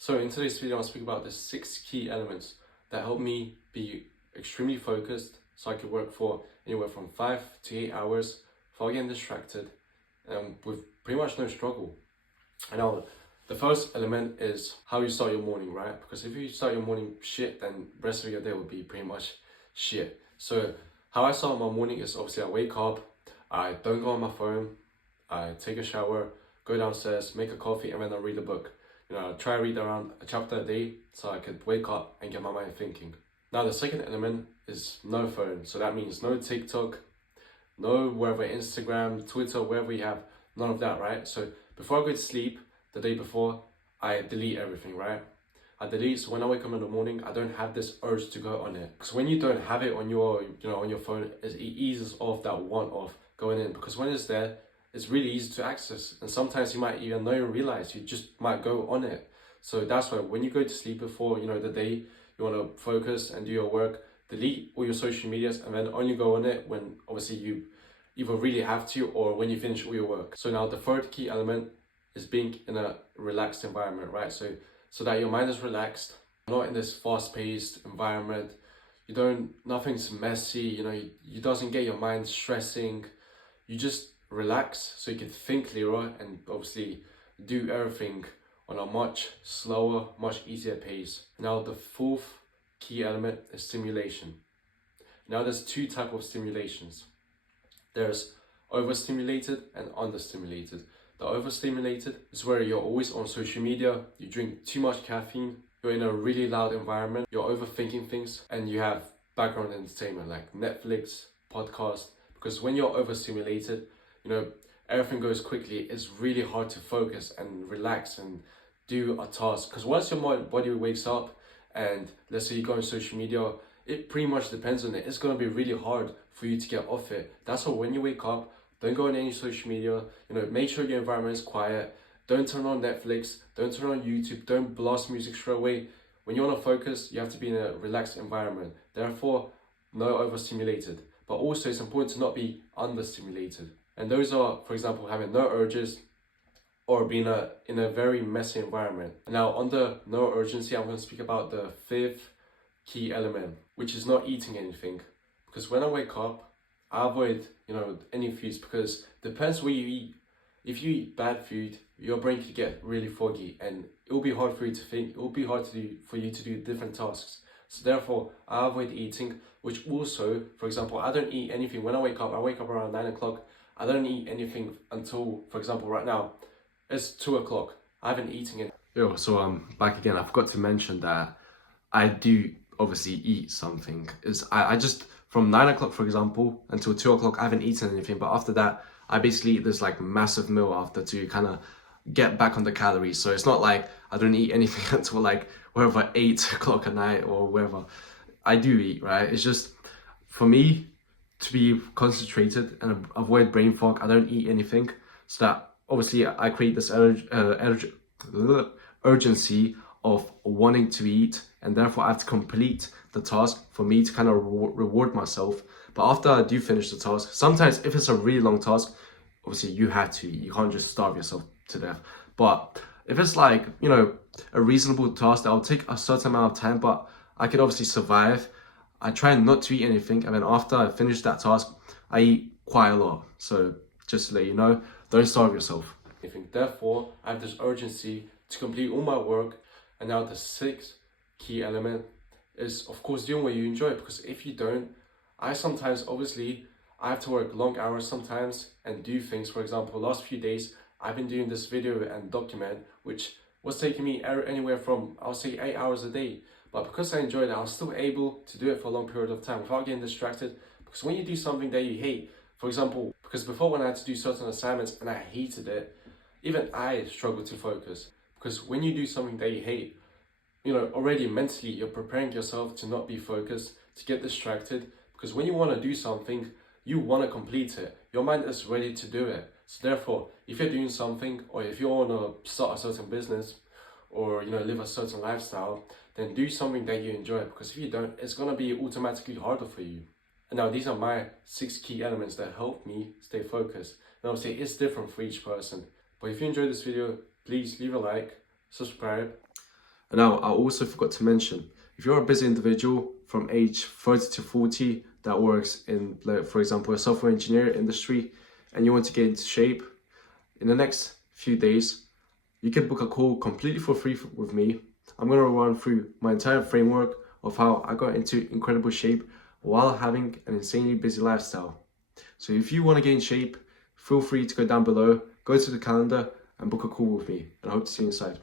So in today's video, I'll speak about the 6 key elements that help me be extremely focused so I could work for anywhere from 5 to 8 hours without getting distracted and with pretty much no struggle. And now, the first element is how you start your morning, right? Because if you start your morning shit, then the rest of your day will be pretty much shit. So how I start my morning is obviously I wake up, I don't go on my phone, I take a shower, go downstairs, make a coffee, and then I read a book. I try to read around a chapter a day so I could wake up and get my mind thinking. Now the second element is no phone. So that means no TikTok, no wherever Instagram, Twitter, wherever you have, none of that, right? So before I go to sleep, the day before, I delete everything, right? I delete, so when I wake up in the morning, I don't have this urge to go on it. Because when you don't have it on your, on your phone, it eases off that want of going in. Because when it's there, it's really easy to access, and sometimes you might even not even realize you just might go on it. So that's why when you go to sleep before the day, you want to focus and do your work, delete all your social medias, and then only go on it when obviously you either really have to or when you finish all your work. So now the third key element is being in a relaxed environment, right? So that your mind is relaxed, not in this fast-paced environment. Nothing's messy, you doesn't get your mind stressing. You just relax so you can think clearer and obviously do everything on a much slower, much easier pace. Now the fourth key element is stimulation. Now there's two types of stimulations. There's overstimulated and understimulated. The overstimulated is where you're always on social media, you drink too much caffeine, you're in a really loud environment, you're overthinking things, and you have background entertainment like Netflix, podcast. Because when you're overstimulated, everything goes quickly. It's really hard to focus and relax and do a task. Because once your body wakes up and let's say you go on social media, it pretty much depends on it. It's going to be really hard for you to get off it. That's why when you wake up, don't go on any social media. Make sure your environment is quiet. Don't turn on Netflix. Don't turn on YouTube. Don't blast music straight away. When you want to focus, you have to be in a relaxed environment. Therefore, no overstimulated. But also it's important to not be understimulated. And those are, for example, having no urges or being in a very messy environment. Now, under no urgency, I'm going to speak about the fifth key element, which is not eating anything. Because when I wake up, I avoid, any foods because it depends what you eat. If you eat bad food, your brain could get really foggy and it will be hard for you to think. It will be hard for you to do different tasks. So therefore, I avoid eating, which also, for example, I don't eat anything. When I wake up around 9 o'clock. I don't eat anything until, for example, right now, it's 2 o'clock. I haven't eaten it. Yo, so I'm back again. I forgot to mention that I do obviously eat something. I just, from 9 o'clock, for example, until 2 o'clock, I haven't eaten anything. But after that, I basically eat this like massive meal after to kind of get back on the calories. So it's not like I don't eat anything until like wherever 8 o'clock at night or wherever. I do eat, right? It's just, for me, to be concentrated and avoid brain fog, I don't eat anything. So that obviously I create this urgency of wanting to eat, and therefore I have to complete the task for me to kind of reward myself. But after I do finish the task, sometimes if it's a really long task, obviously you have to eat. You can't just starve yourself to death. But if it's like, a reasonable task that will take a certain amount of time, but I can obviously survive, I try not to eat anything, and then after I finish that task, I eat quite a lot. So just to let you know, don't starve yourself. Therefore, I have this urgency to complete all my work. And now the sixth key element is, of course, doing what you enjoy. Because if you don't, I sometimes, obviously, I have to work long hours sometimes and do things. For example, last few days, I've been doing this video and document, which was taking me anywhere from, I'll say, 8 hours a day. But because I enjoyed it, I was still able to do it for a long period of time without getting distracted. Because when you do something that you hate, for example, because before when I had to do certain assignments and I hated it, even I struggled to focus. Because when you do something that you hate, already mentally you're preparing yourself to not be focused, to get distracted. Because when you want to do something, you want to complete it. Your mind is ready to do it. So therefore, if you're doing something, or if you want to start a certain business, or live a certain lifestyle, then do something that you enjoy, because if you don't, it's going to be automatically harder for you. And now these are my 6 key elements that help me stay focused. And obviously it's different for each person. But if you enjoyed this video, please leave a like, subscribe, And now, I also forgot to mention, if you're a busy individual from age 30 to 40 that works in, for example, a software engineer industry, and you want to get into shape, in the next few days, you can book a call completely for free with me. I'm going to run through my entire framework of how I got into incredible shape while having an insanely busy lifestyle. So if you want to get in shape, feel free to go down below, go to the calendar and book a call with me, and I hope to see you inside.